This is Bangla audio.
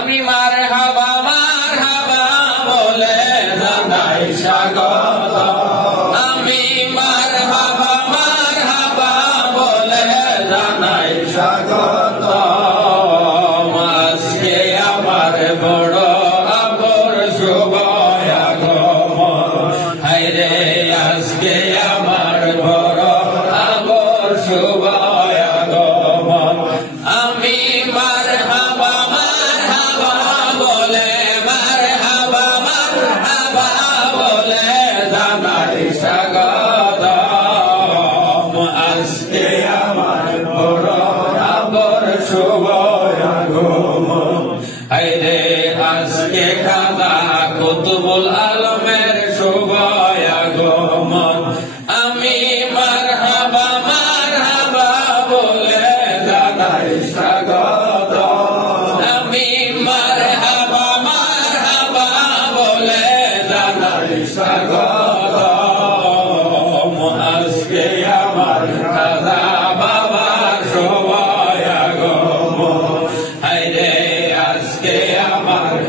আমি মারহাবা বলে জানাই স্বাগত। আমি মারহাবা বলে জানাই স্বাগত। আজকে আমার বড় আপর শুভ আগমন। হায়রে আজকে আমার বড় আপর শুভ আগমন। আমি মারহাবা বলে জানাই স্বাগত। আজকে আমার বড় আপর শুভ আগমন। হায়রে আজকে খাজা কুতুবুল আলমের শুভ আগমন। আমি মারহাবা বলে জানাই স্বাগত। আমি মারহাবা বলে জানাই স্বাগত। আজকে আমার খাজা বাবার শুভ আগমন। হায়রে আজকে আমার